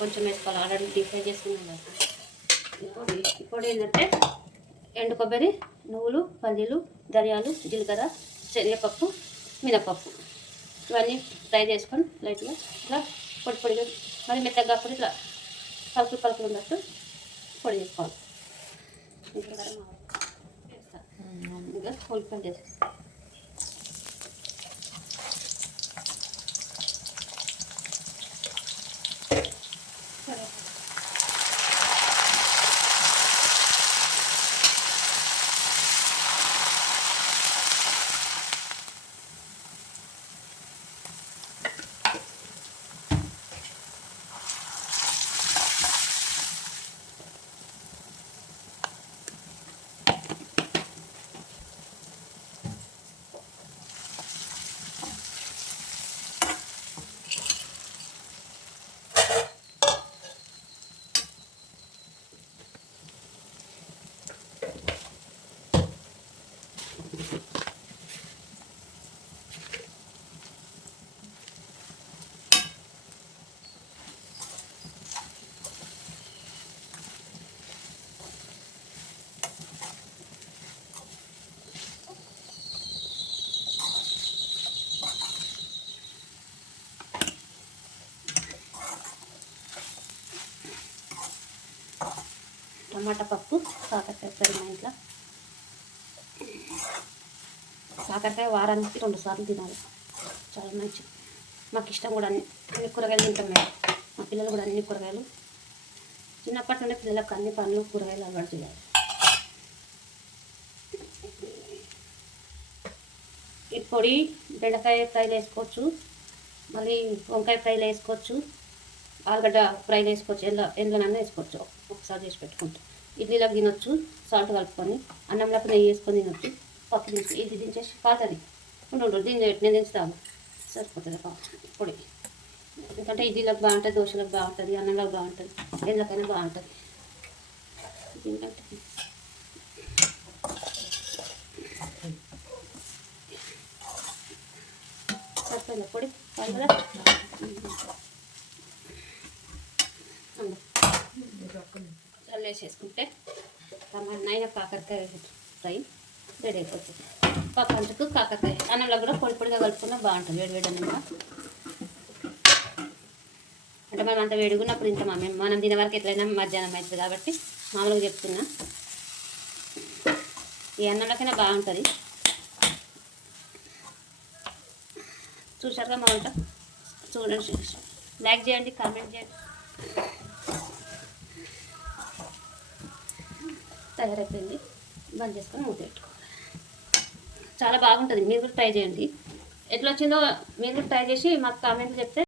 కొంచెం వేసుకోవాలి, already deep fry చేసుకున్నాం కదా. ఇప్పుడు ఏంటంటే ఎండు కొబ్బరి, నువ్వులు, పల్లీలు, ధనియాలు, జీలకర్ర, శనగపప్పు, మినపప్పు ఇవన్నీ ఫ్రై చేసుకొని లైట్గా ఇట్లా పొడి పొడిగా, మరి మెత్తగా కాకుండా ఇట్లా పలుకులు ఉన్నట్టు పొడి చేసుకోవాలి. ఇంకా ఉల్లిపాయలు చేసేస్తాం. టమాటా పప్పు, కాకరకాయ ఫ్రై. మా ఇంట్లో కాకరకాయ వారానికి 2 సార్లు తినాలి, చాలా మంచిది. మాకు ఇష్టం కూడా, అన్ని కూరగాయలు తింటాం మేము. మా పిల్లలు కూడా అన్ని కూరగాయలు, చిన్నప్పటి నుండి పిల్లలకు అన్ని పండ్లు కూరగాయలు అలవాటు చేయాలి. ఈ పొడి బెండకాయ ఫ్రైలు వేసుకోవచ్చు, మళ్ళీ వంకాయ ఫ్రైలు వేసుకోవచ్చు, ఆలుగడ్డ ఫ్రైలు వేసుకోవచ్చు, ఎందులోనన్నా వేసుకోవచ్చు. ఒకసారి చేసి పెట్టుకుంటాం. ఇడ్లీలకు తినొచ్చు, సాల్ట్ కలుపుకొని. అన్నంలోకి నెయ్యి వేసుకొని తినొచ్చు. పప్పు దించి ఇది దించేసి కాలుతుంది. ఉండు నేను దించుతాను, సరిపోతుంది పొడి. ఎందుకంటే ఇడ్లీలకు బాగుంటుంది, దోశలకు బాగుంటుంది, అన్నంలోకి బాగుంటుంది, ఎందుకైనా బాగుంటుంది. ఎందుకంటే సరిపోయింది పొడి కాదు కదా. చల్లేసేసుకుంటే టమాటా కాకరకాయ ఫ్రై రెడీ అయిపోతుంది. పక్కకు కాకరకాయ అన్నంలో కూడా పొడి పొడిగా కలుపుకున్నా బాగుంటుంది. వేడి అన్నంలో అంటే మనం అంత వేడుకున్నప్పుడు ఇంత మనం తినే వరకు ఎట్లయినా మధ్యాహ్నం అవుతుంది కాబట్టి మామూలుగా చెప్తున్నా. ఈ అన్నంలోకైనా బాగుంటుంది. చూసారుగా మా వంట, చూడండి, లైక్ చేయండి, కామెంట్ చేయండి. తయారైపోయింది, బంద్ చేసుకొని మూత పెట్టుకోవాలి. చాలా బాగుంటుంది, మీరు కూడా ట్రై చేయండి. ఎట్లా వచ్చిందో మీరు కూడా ట్రై చేసి మాకు కామెంట్లు చెప్తే